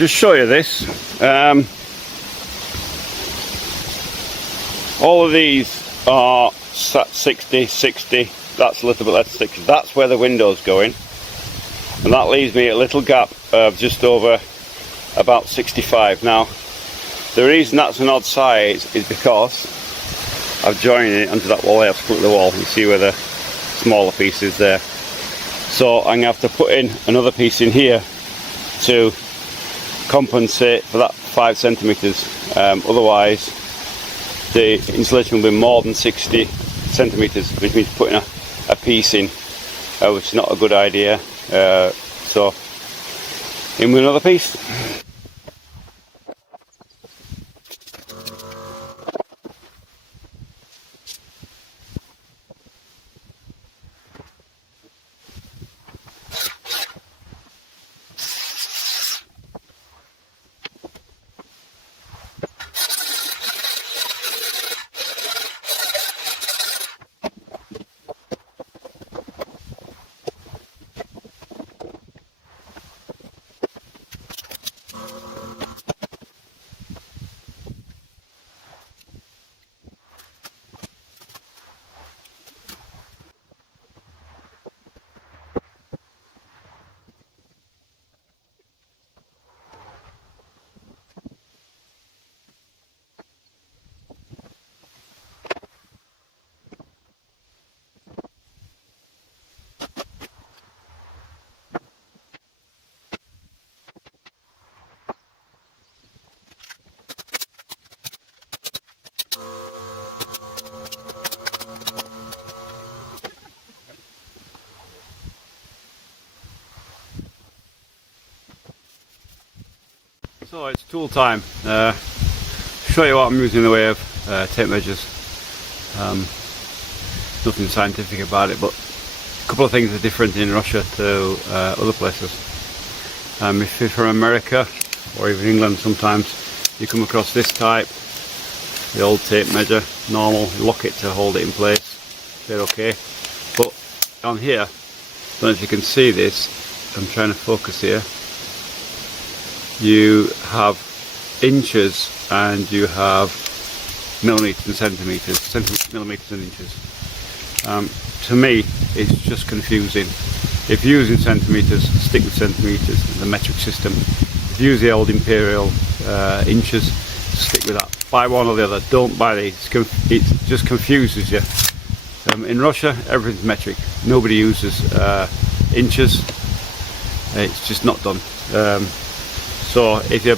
Just show you this. All of these are 60, 60. That's a little bit less than 60. That's where the window's going. And that leaves me a little gap of just over about 65. Now, the reason that's an odd size is because I've joined it onto that wall. I've split the wall. You see where the smaller piece is there. So I'm going to have to put in another piece in here to compensate for that 5 centimeters. Otherwise, the insulation will be more than 60 centimeters, which means putting a piece in, which is not a good idea. So, in with another piece. So it's tool time. Show you what I'm using in the way of tape measures. Nothing scientific about it, but a couple of things are different in Russia to other places. If you're from America or even England, sometimes you come across this type, the old tape measure, normal, you lock it to hold it in place, they're okay. But on here, I don't know if you can see this, I'm trying to focus here. You have inches and you have millimeters and centimeters, millimeters and inches. To me, it's just confusing. If you're using centimeters, stick with centimeters, the metric system. If you use the old imperial inches, stick with that. Buy one or the other, don't buy these. It just confuses you. In Russia, everything's metric. Nobody uses inches. It's just not done. So if you're